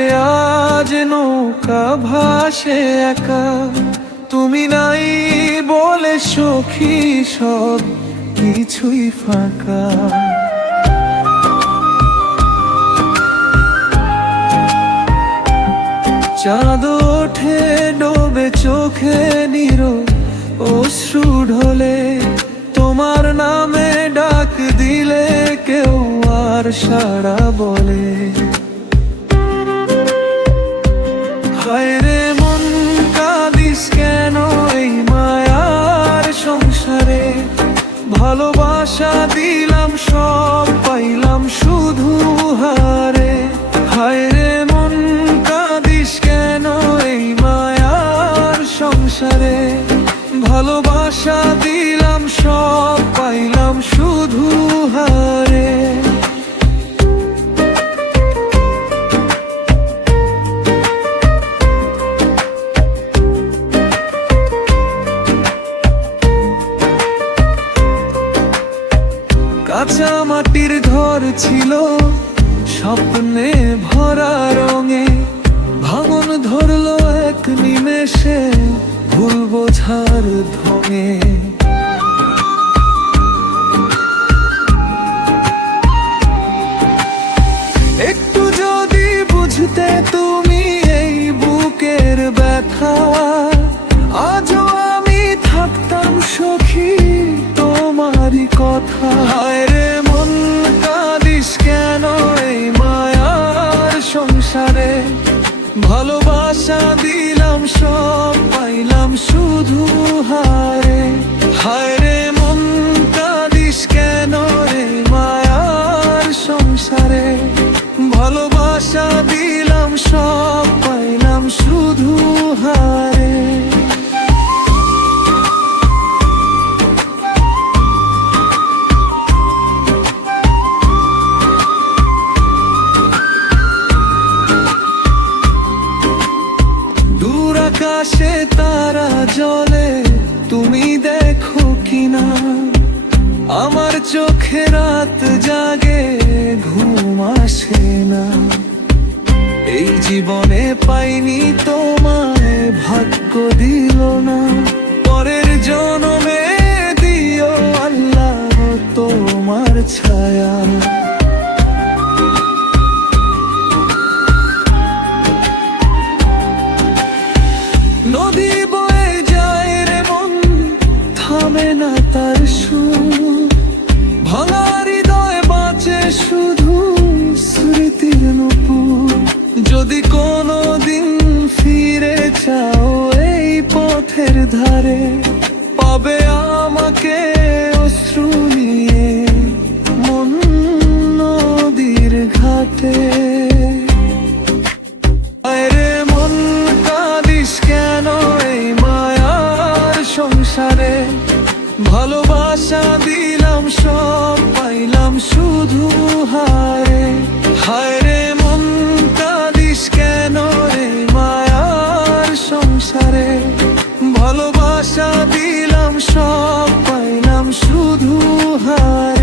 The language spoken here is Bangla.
আজ নৌকা ভাসে একা। তুমি নাই বলে সখী সব কিছুই ফাঁকা। চাঁদ ওঠে, ডোবে চোখে নিরো অশ্রু ঢলে। তোমার নামে ডাক দিলে কেউ আর সাড়া বলে। ভালোবাসা দিলাম, সব পাইলাম শুধু হারে। হায় রে, মন কাঁদিস কেন এই মায়ার সংসারে? ভালোবাসা দিলাম, সব পাইলাম শুধু হারে। কাঁচা মাটির ঘর ছিল স্বপ্নে ভরা রঙে। ভাঙন ধরল এক নিমেষে ভুল বোঝার ধঙে ভালোবাসা দিলাম, সব পাইলাম শুধু হারে। হায় রে মন কাঁদিস কেন রে মায়ার সংসারে? ভালোবাসা দিলাম চোখে রাত জাগে, ঘুম আসে না। এই জীবনে পাইনি তোমায়, ভাগ্য দিল না। পরের জনমে দিও আল্লাহ তোমার ছায়া। নদী বয়ে যায় রে মন, থামে না তার সুর। ভাঙা হৃদয় বাঁচে শুধু স্মৃতির নুপুর। যদি কোনো দিন ফিরে চাও এই পথের ধারে পাবে আমাকে যা দিলাম, সব পাইলাম শুধু হারে। হায়রে মন কাঁদিস কেন রে মায়ার সংসারে? ভালোবাসা দিলাম, সব পাইলাম শুধু হায়